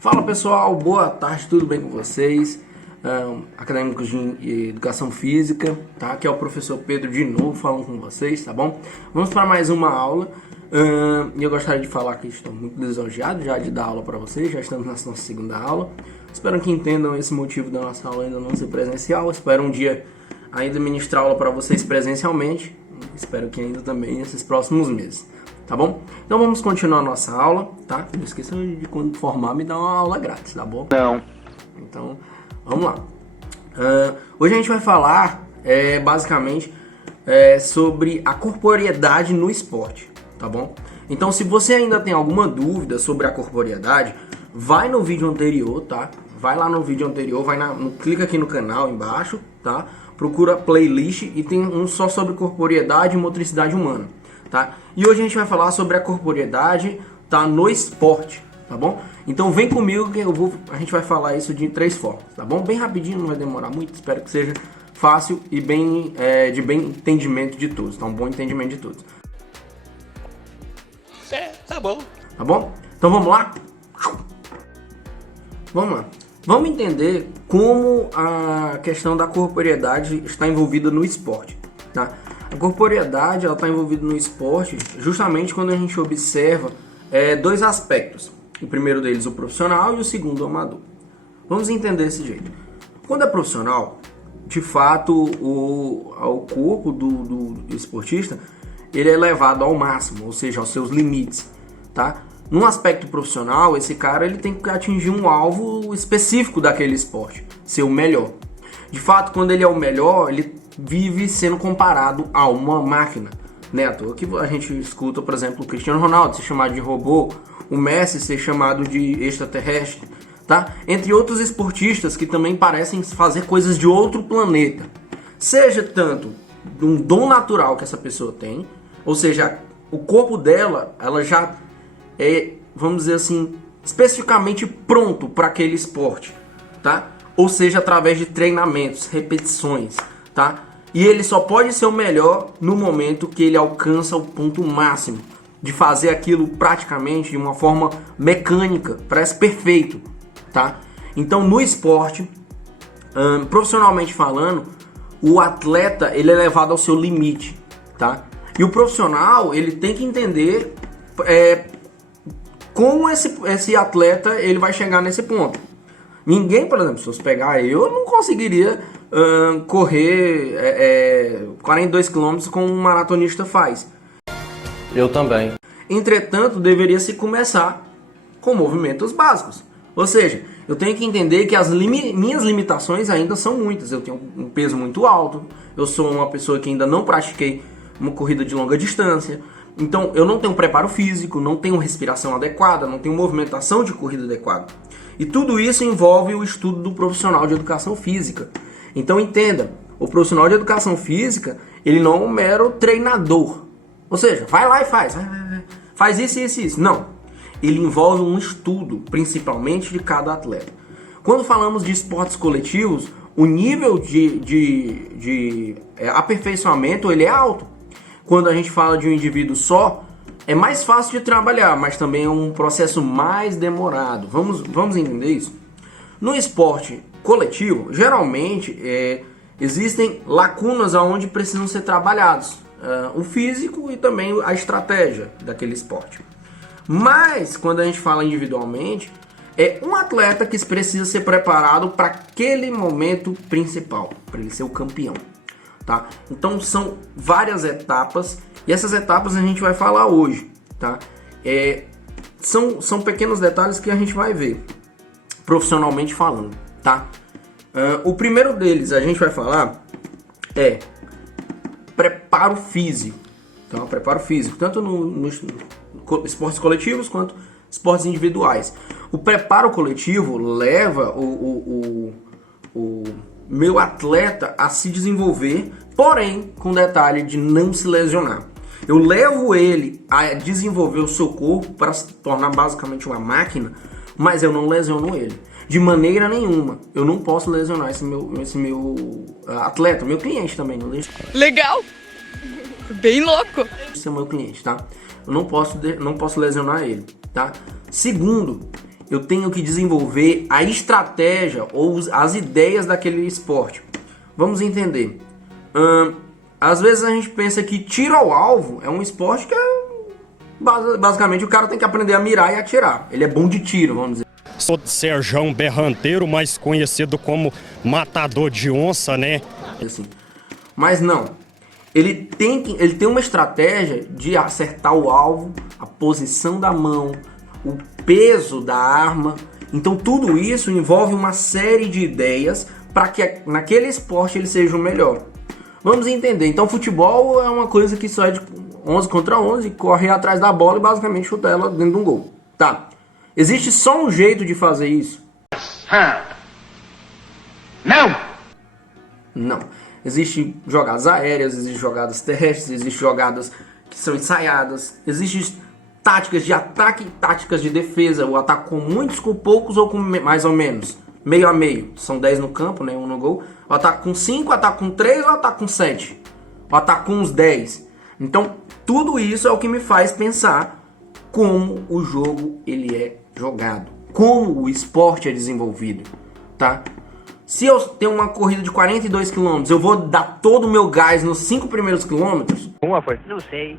Fala pessoal, boa tarde, tudo bem com vocês? Acadêmicos de Educação Física, tá? Aqui é o professor Pedro de novo falando com vocês, tá bom? Vamos para mais uma aula e eu gostaria de falar que estou muito lisonjeado já de dar aula para vocês, já estamos na nossa segunda aula. Espero que entendam esse motivo da nossa aula ainda não ser presencial, espero um dia ainda ministrar aula para vocês presencialmente, espero que ainda também nesses próximos meses. Tá bom? Então vamos continuar a nossa aula, tá? Não esqueçam de quando formar me dar uma aula grátis, tá bom? Não. Então, vamos lá. Hoje a gente vai falar, basicamente, sobre a corporeidade no esporte, tá bom? Então, se você ainda tem alguma dúvida sobre a corporeidade, vai no vídeo anterior, tá? Vai lá no vídeo anterior, clica aqui no canal embaixo, tá? Procura playlist e tem um só sobre corporeidade e motricidade humana. Tá? E hoje a gente vai falar sobre a corporeidade, tá, no esporte, tá bom? Então vem comigo que a gente vai falar isso de 3 formas, tá bom? Bem rapidinho, não vai demorar muito, espero que seja fácil e de bem entendimento de todos, tá? Um bom entendimento de todos. Tá bom. Tá bom? Então vamos lá? Vamos lá. Vamos entender como a questão da corporeidade está envolvida no esporte, tá? A corporeidade está envolvida no esporte justamente quando a gente observa 2 aspectos. O primeiro deles, o profissional, e o segundo, o amador. Vamos entender desse jeito. Quando é profissional, de fato, o corpo do esportista ele é levado ao máximo, ou seja, aos seus limites. Tá? Num aspecto profissional, esse cara ele tem que atingir um alvo específico daquele esporte, ser o melhor. De fato, quando ele é o melhor, ele vive sendo comparado a uma máquina, né? À toa que a gente escuta, por exemplo, o Cristiano Ronaldo ser chamado de robô, o Messi ser chamado de extraterrestre, tá? Entre outros esportistas que também parecem fazer coisas de outro planeta. Seja tanto de um dom natural que essa pessoa tem, ou seja, o corpo dela, ela já é, vamos dizer assim, especificamente pronto para aquele esporte, tá? Ou seja, através de treinamentos, repetições, tá? E ele só pode ser o melhor no momento que ele alcança o ponto máximo de fazer aquilo praticamente de uma forma mecânica, parece perfeito, tá? Então, no esporte, profissionalmente falando, o atleta ele é levado ao seu limite, tá? E o profissional ele tem que entender como esse atleta ele vai chegar nesse ponto. Ninguém, por exemplo, se fosse pegar eu não conseguiria correr 42 km como um maratonista faz. Eu também. Entretanto, deveria se começar com movimentos básicos. Ou seja, eu tenho que entender que as minhas limitações ainda são muitas. Eu tenho um peso muito alto, eu sou uma pessoa que ainda não pratiquei uma corrida de longa distância. Então, eu não tenho preparo físico, não tenho respiração adequada, não tenho movimentação de corrida adequada. E tudo isso envolve o estudo do profissional de educação física. Então entenda, o profissional de educação física, ele não é um mero treinador. Ou seja, vai lá e faz isso. Não, ele envolve um estudo, principalmente de cada atleta. Quando falamos de esportes coletivos, o nível de aperfeiçoamento ele é alto. Quando a gente fala de um indivíduo só, é mais fácil de trabalhar, mas também é um processo mais demorado. Vamos entender isso? No esporte coletivo, geralmente existem lacunas onde precisam ser trabalhados. O físico e também a estratégia daquele esporte. Mas, quando a gente fala individualmente, é um atleta que precisa ser preparado para aquele momento principal, para ele ser o campeão. Tá? Então são várias etapas e essas etapas a gente vai falar hoje, tá? São pequenos detalhes que a gente vai ver profissionalmente falando, tá? O primeiro deles a gente vai falar preparo físico, tá? Preparo físico, tanto nos esportes coletivos quanto esportes individuais. O preparo coletivo leva o meu atleta a se desenvolver, porém com detalhe de não se lesionar. Eu levo ele a desenvolver o seu corpo para se tornar basicamente uma máquina, mas eu não lesiono ele. De maneira nenhuma. Eu não posso lesionar esse meu atleta, meu cliente também. Não deixa. Legal! Bem louco! Esse é o meu cliente, tá? Eu não posso lesionar ele, tá? Segundo, eu tenho que desenvolver a estratégia ou as ideias daquele esporte. Vamos entender. Às vezes a gente pensa que tiro ao alvo é um esporte que basicamente o cara tem que aprender a mirar e atirar. Ele é bom de tiro, vamos dizer. Sou Serjão Berranteiro, mais conhecido como matador de onça, né? Assim. Mas não. Ele tem uma estratégia de acertar o alvo, a posição da mão, o peso da arma. Então tudo isso envolve uma série de ideias para que naquele esporte ele seja o melhor. Vamos entender. Então futebol é uma coisa que só é de 11 contra 11, corre atrás da bola e basicamente chuta ela dentro de um gol. Tá. Existe só um jeito de fazer isso? Não! Não. Existem jogadas aéreas, existem jogadas terrestres, existem jogadas que são ensaiadas, existem táticas de ataque e táticas de defesa. O ataque com muitos, com poucos ou com mais ou menos. Meio a meio. São 10 no campo, né? 1 no gol. O ataque com 5, o ataque com 3 ou o ataque com 7. O ataque com uns 10. Então, tudo isso é o que me faz pensar como o jogo ele é jogado. Como o esporte é desenvolvido, tá? Se eu tenho uma corrida de 42 km, eu vou dar todo o meu gás nos 5 primeiros quilômetros? Uma foi? Não sei.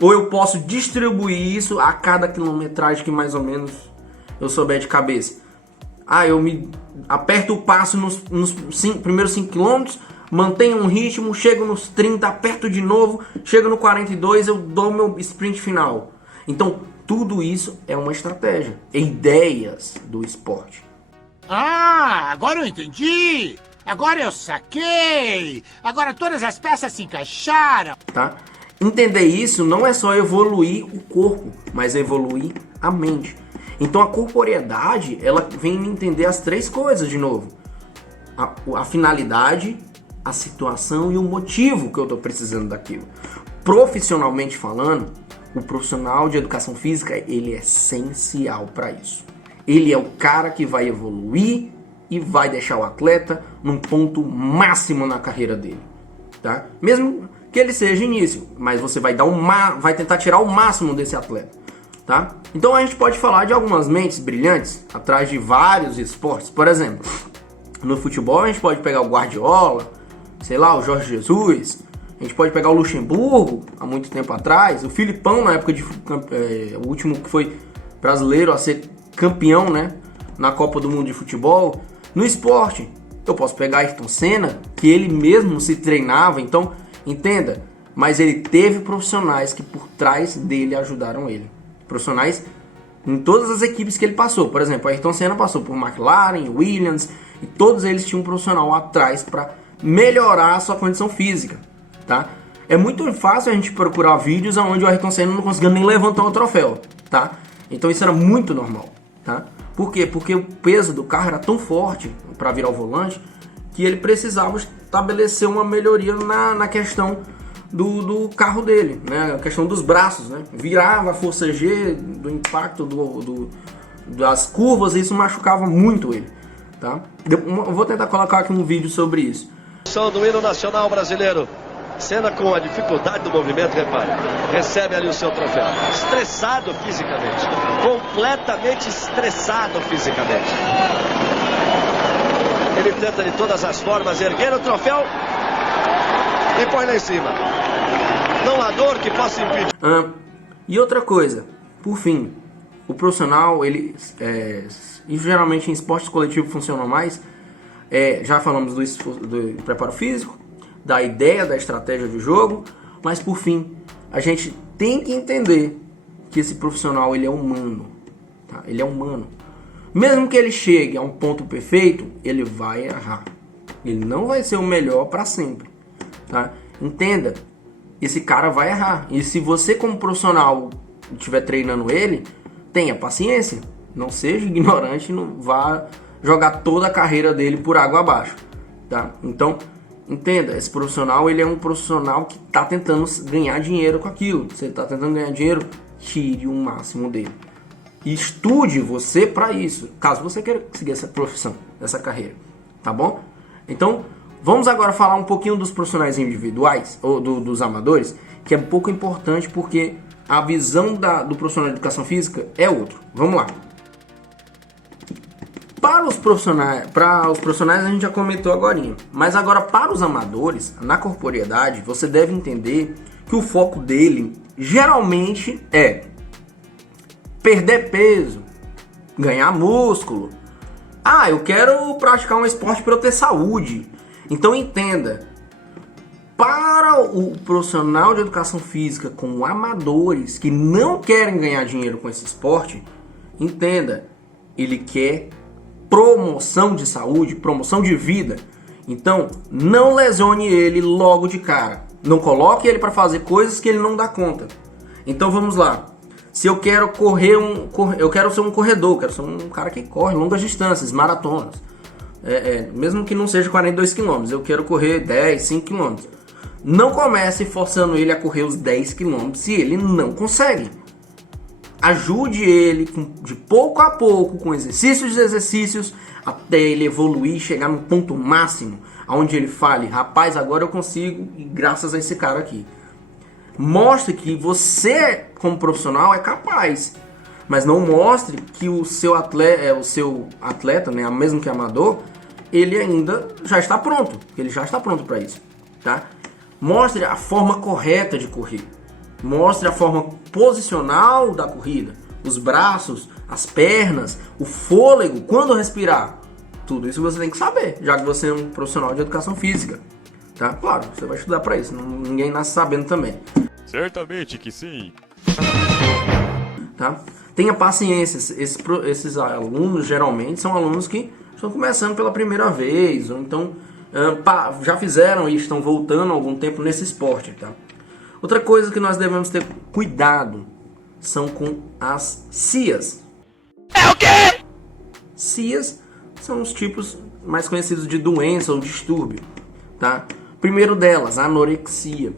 Ou eu posso distribuir isso a cada quilometragem que mais ou menos eu souber de cabeça? Eu me aperto o passo nos primeiros 5 km, mantenho um ritmo, chego nos 30, aperto de novo, chego no 42, eu dou meu sprint final. Então, tudo isso é uma estratégia, é ideias do esporte. Agora eu entendi! Agora eu saquei! Agora todas as peças se encaixaram! Tá? Entender isso não é só evoluir o corpo, mas evoluir a mente. Então a corporeidade, ela vem me entender as 3 coisas de novo. A finalidade, a situação e o motivo que eu estou precisando daquilo. Profissionalmente falando, o profissional de educação física, ele é essencial para isso. Ele é o cara que vai evoluir e vai deixar o atleta num ponto máximo na carreira dele, tá? Mesmo que ele seja início, mas você vai vai tentar tirar o máximo desse atleta, tá? Então a gente pode falar de algumas mentes brilhantes atrás de vários esportes. Por exemplo, no futebol a gente pode pegar o Guardiola, sei lá, o Jorge Jesus. A gente pode pegar o Luxemburgo, há muito tempo atrás, o Filipão na época o último que foi brasileiro a ser campeão, né, na Copa do Mundo de Futebol. No esporte, eu posso pegar Ayrton Senna, que ele mesmo se treinava, então, entenda, mas ele teve profissionais que por trás dele ajudaram ele. Profissionais em todas as equipes que ele passou. Por exemplo, Ayrton Senna passou por McLaren, Williams, e todos eles tinham um profissional atrás para melhorar a sua condição física, tá? É muito fácil a gente procurar vídeos onde o Ayrton Senna não conseguia nem levantar o troféu, tá? Então isso era muito normal. Tá? Por quê? Porque o peso do carro era tão forte para virar o volante que ele precisava estabelecer uma melhoria na questão do carro dele, né? A questão dos braços, né? Virava a força G do impacto das curvas e isso machucava muito ele, tá? Eu vou tentar colocar aqui um vídeo sobre isso. Som do hino nacional brasileiro. Senna com a dificuldade do movimento, repare. Recebe ali o seu troféu. Estressado fisicamente. Completamente estressado fisicamente. Ele tenta de todas as formas erguer o troféu e põe lá em cima. Não há dor que possa impedir. E outra coisa, por fim, o profissional, ele e geralmente em esportes coletivos funciona mais. Já falamos do preparo físico, da ideia, da estratégia de jogo, mas por fim, a gente tem que entender que esse profissional ele é humano, tá? Ele é humano. Mesmo que ele chegue a um ponto perfeito, ele vai errar. Ele não vai ser o melhor para sempre, tá? Entenda, esse cara vai errar. E se você como profissional estiver treinando ele, tenha paciência. Não seja ignorante, não vá jogar toda a carreira dele por água abaixo, tá? Então, entenda, esse profissional, ele é um profissional que está tentando ganhar dinheiro com aquilo. Você está tentando ganhar dinheiro, tire o máximo dele. E estude você para isso, caso você queira seguir essa profissão, essa carreira, tá bom? Então, vamos agora falar um pouquinho dos profissionais individuais, ou dos amadores, que é um pouco importante porque a visão do profissional de educação física é outro. Vamos lá. para os profissionais a gente já comentou agorinha, mas agora para os amadores, na corporeidade, você deve entender que o foco dele geralmente é perder peso, ganhar músculo. Ah, eu quero praticar um esporte para eu ter saúde. Então entenda, para o profissional de educação física com amadores que não querem ganhar dinheiro com esse esporte, entenda, ele quer promoção de saúde, promoção de vida. Então, não lesione ele logo de cara. Não coloque ele para fazer coisas que ele não dá conta. Então vamos lá. Se eu quero eu quero ser um corredor, quero ser um cara que corre longas distâncias, maratonas. Mesmo que não seja 42 km, eu quero correr 10, 5 km. Não comece forçando ele a correr os 10 km se ele não consegue. Ajude ele de pouco a pouco, com exercícios, até ele evoluir e chegar no ponto máximo, onde ele fale, rapaz, agora eu consigo, e graças a esse cara aqui. Mostre que você, como profissional, é capaz, mas não mostre que o seu atleta, né, mesmo que amador, ele ainda já está pronto, ele já está pronto para isso, tá? Mostre a forma correta de correr. Mostre a forma posicional da corrida, os braços, as pernas, o fôlego, quando respirar. Tudo isso você tem que saber, já que você é um profissional de educação física, tá? Claro, você vai estudar para isso, ninguém nasce sabendo também. Certamente que sim. Tá? Tenha paciência, esses alunos geralmente são alunos que estão começando pela primeira vez, ou então já fizeram e estão voltando há algum tempo nesse esporte, tá? Outra coisa que nós devemos ter cuidado são com as CIAs. É o quê? CIAs são os tipos mais conhecidos de doença ou distúrbio, tá? Primeiro delas, a anorexia.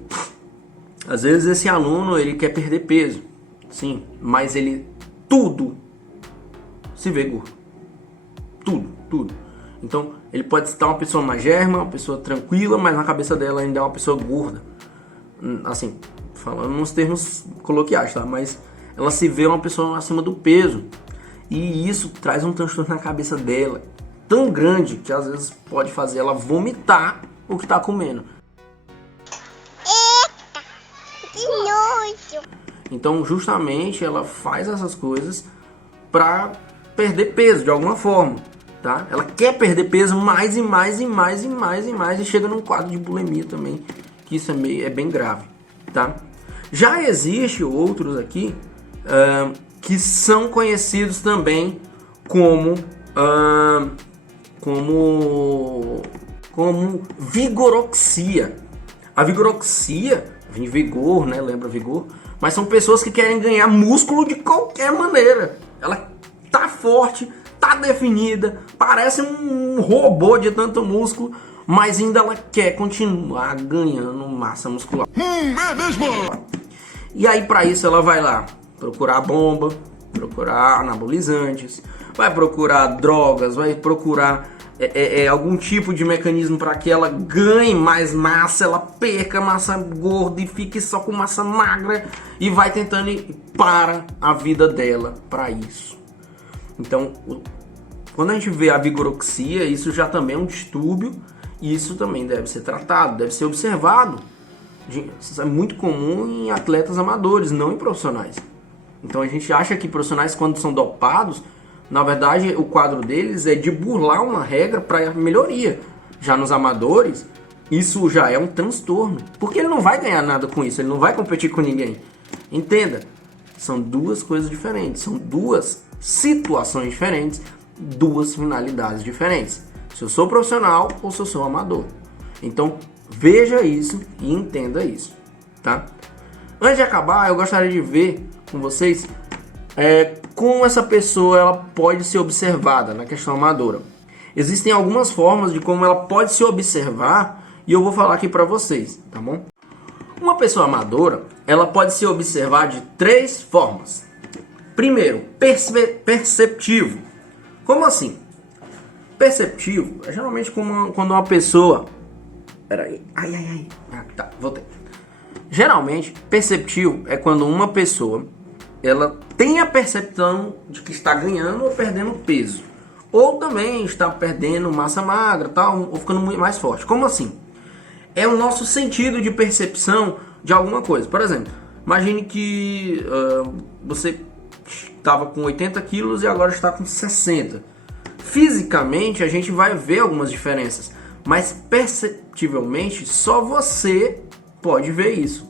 Às vezes esse aluno ele quer perder peso, sim, mas ele tudo se vê gordo. Tudo. Então ele pode estar uma pessoa magérrima, uma pessoa tranquila, mas na cabeça dela ainda é uma pessoa gorda. Assim, falando nos termos coloquiais, tá? Mas ela se vê uma pessoa acima do peso. E isso traz um transtorno na cabeça dela tão grande que às vezes pode fazer ela vomitar o que tá comendo. Eita, que nojo! Então, justamente, ela faz essas coisas pra perder peso de alguma forma, tá? Ela quer perder peso mais e chega num quadro de bulimia também, que isso é bem grave, tá? Já existe outros aqui que são conhecidos também como vigoroxia. A vigoroxia vem de vigor, né? Lembra vigor? Mas são pessoas que querem ganhar músculo de qualquer maneira. Ela tá forte, tá definida, parece um robô de tanto músculo, mas ainda ela quer continuar ganhando massa muscular. É mesmo? E aí para isso ela vai lá procurar bomba, procurar anabolizantes, vai procurar drogas, vai procurar algum tipo de mecanismo para que ela ganhe mais massa, ela perca massa gorda e fique só com massa magra e vai tentando ir para a vida dela para isso. Então, quando a gente vê a vigoroxia, isso já também é um distúrbio e isso também deve ser tratado, deve ser observado. Isso é muito comum em atletas amadores, não em profissionais. Então a gente acha que profissionais, quando são dopados, na verdade o quadro deles é de burlar uma regra para melhoria. Já nos amadores, isso já é um transtorno, porque ele não vai ganhar nada com isso, ele não vai competir com ninguém. Entenda, são duas coisas diferentes, são duas situações diferentes, duas finalidades diferentes. Se eu sou profissional ou se eu sou amador. Então veja isso e entenda isso, tá? Antes de acabar, eu gostaria de ver com vocês como essa pessoa ela pode ser observada na questão amadora. Existem algumas formas de como ela pode se observar e eu vou falar aqui para vocês, tá bom? Uma pessoa amadora, ela pode se observar de 3 formas. Primeiro, perceptivo. Como assim? Perceptivo é geralmente quando uma pessoa... Peraí. Tá, voltei. Geralmente, perceptivo é quando uma pessoa ela tem a percepção de que está ganhando ou perdendo peso. ou também está perdendo massa magra, tal, ou ficando muito mais forte. Como assim? É o nosso sentido de percepção de alguma coisa. Por exemplo, imagine que você estava com 80 quilos e agora está com 60. Fisicamente a gente vai ver algumas diferenças, mas perceptivelmente só você pode ver isso.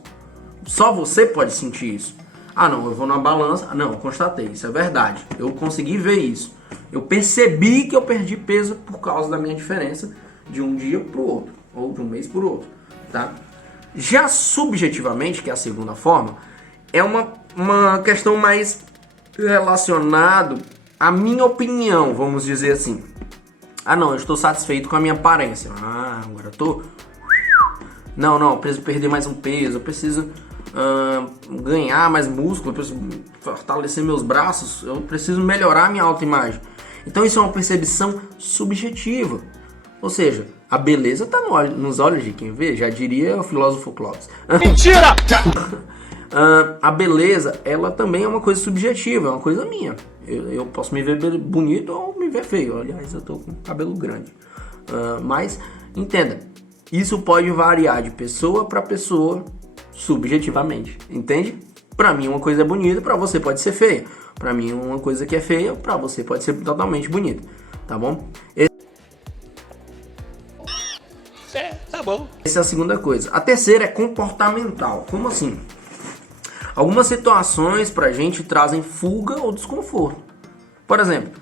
Só você pode sentir isso. Ah não, eu vou na balança. Não, eu constatei, isso é verdade. Eu consegui ver isso. Eu percebi que eu perdi peso por causa da minha diferença de um dia para o outro, ou de um mês para o outro, tá? Já subjetivamente, que é a segunda forma, é uma questão mais relacionada à minha opinião, vamos dizer assim. Ah não, eu estou satisfeito com a minha aparência. Ah, agora eu tô... Não, eu preciso perder mais um peso, eu preciso ganhar mais músculo, eu preciso fortalecer meus braços, eu preciso melhorar minha autoimagem. Então isso é uma percepção subjetiva. Ou seja, a beleza está nos olhos de quem vê, já diria o filósofo Clóvis. Mentira! A beleza, ela também é uma coisa subjetiva, é uma coisa minha. Eu posso me ver bonito ou me ver feio. Aliás, eu tô com cabelo grande. Mas, entenda, isso pode variar de pessoa para pessoa subjetivamente, entende? Para mim uma coisa é bonita, para você pode ser feia. Para mim uma coisa que é feia, para você pode ser totalmente bonita, tá bom? Tá bom. Essa é a segunda coisa. A terceira é comportamental. Como assim? Algumas situações pra gente trazem fuga ou desconforto. Por exemplo,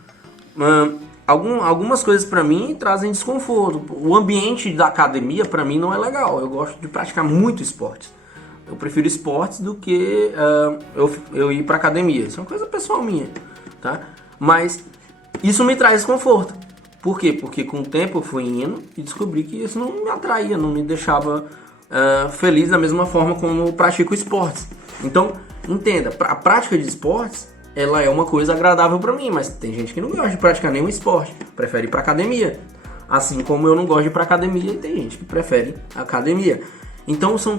algumas coisas pra mim trazem desconforto. O ambiente da academia pra mim não é legal. Eu gosto de praticar muito esportes. Eu prefiro esportes do que eu ir pra academia. Isso é uma coisa pessoal minha, tá? Mas isso me traz desconforto. Por quê? Porque com o tempo eu fui indo e descobri que isso não me atraía, não me deixava feliz da mesma forma como eu pratico esportes. Então, entenda, a prática de esportes, ela é uma coisa agradável pra mim, mas tem gente que não gosta de praticar nenhum esporte, prefere ir pra academia. Assim como eu não gosto de ir pra academia e tem gente que prefere a academia. Então são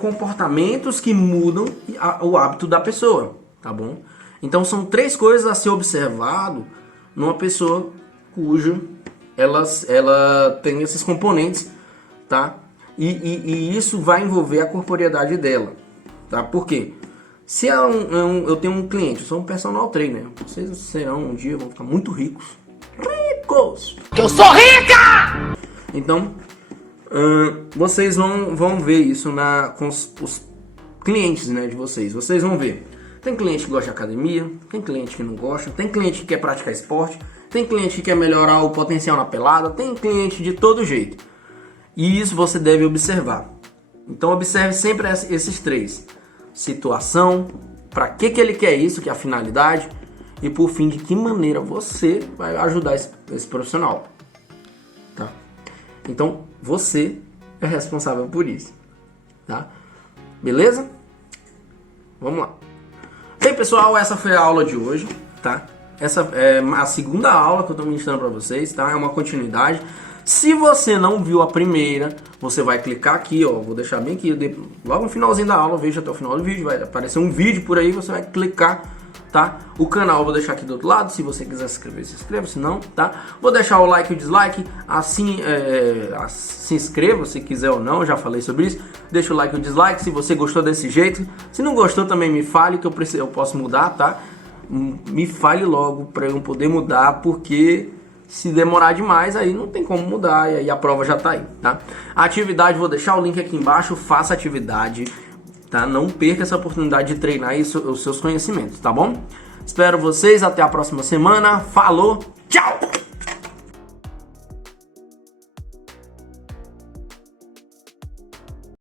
comportamentos que mudam o hábito da pessoa, tá bom? Então são 3 coisas a ser observado numa pessoa cuja ela tem esses componentes, tá? E isso vai envolver a corporeidade dela, tá? Por quê? Se eu tenho um cliente, eu sou um personal trainer, vocês serão um dia, vão ficar muito ricos. Ricos! Que eu sou rica! Então, vocês vão ver isso com os clientes, né, de vocês. Vocês vão ver. Tem cliente que gosta de academia, tem cliente que não gosta, tem cliente que quer praticar esporte, tem cliente que quer melhorar o potencial na pelada, tem cliente de todo jeito. E isso você deve observar. Então observe sempre esses 3. Situação, para que ele quer isso, que é a finalidade, e por fim, de que maneira você vai ajudar esse profissional. Tá? Então você é responsável por isso. Tá? Beleza? Vamos lá. Bem, pessoal, essa foi a aula de hoje, tá? Essa é a segunda aula que eu estou ministrando para vocês, tá? É uma continuidade. Se você não viu a primeira, você vai clicar aqui, ó. Vou deixar bem aqui, logo no finalzinho da aula, veja até o final do vídeo, vai aparecer um vídeo por aí, você vai clicar, tá? O canal eu vou deixar aqui do outro lado, se você quiser se inscrever, se inscreva, se não, tá? Vou deixar o like e o dislike, assim, se inscreva se quiser ou não, já falei sobre isso. Deixa o like e o dislike se você gostou desse jeito. Se não gostou também me fale que eu posso mudar, tá? Me fale logo para eu poder mudar, porque se demorar demais aí não tem como mudar e aí a prova já tá aí, tá? A atividade, vou deixar o link aqui embaixo, faça a atividade, tá? Não perca essa oportunidade de treinar os seus conhecimentos, tá bom? Espero vocês, até a próxima semana, falou, tchau!